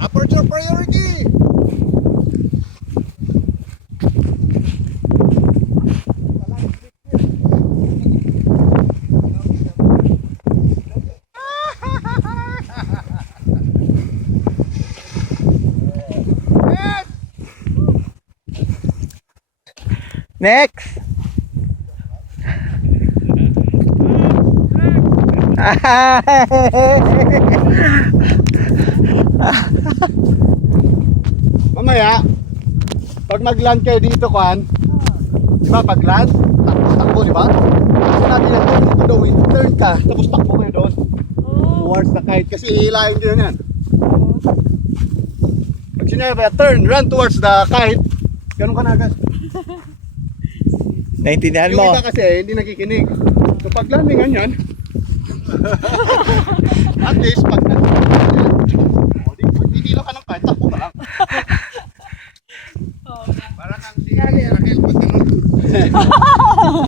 Aperture priority! Next! Mamaya, pag mag-land kayo dito, Kwan, di ba, pag land, takbo, di ba? Natin na turn into the wind, turn ka, tapos takbo kayo doon. Towards the kite, kasi hihilahin din yan. Pag sinabi, turn, run towards the kite, ganun ka na agad. Naintindihan Yung mo? iba kasi, hindi nakikinig. So pag landingan yan, at least pag titilo ka ng kite, takbo ka lang. Parang ang si Raquel pag ganun.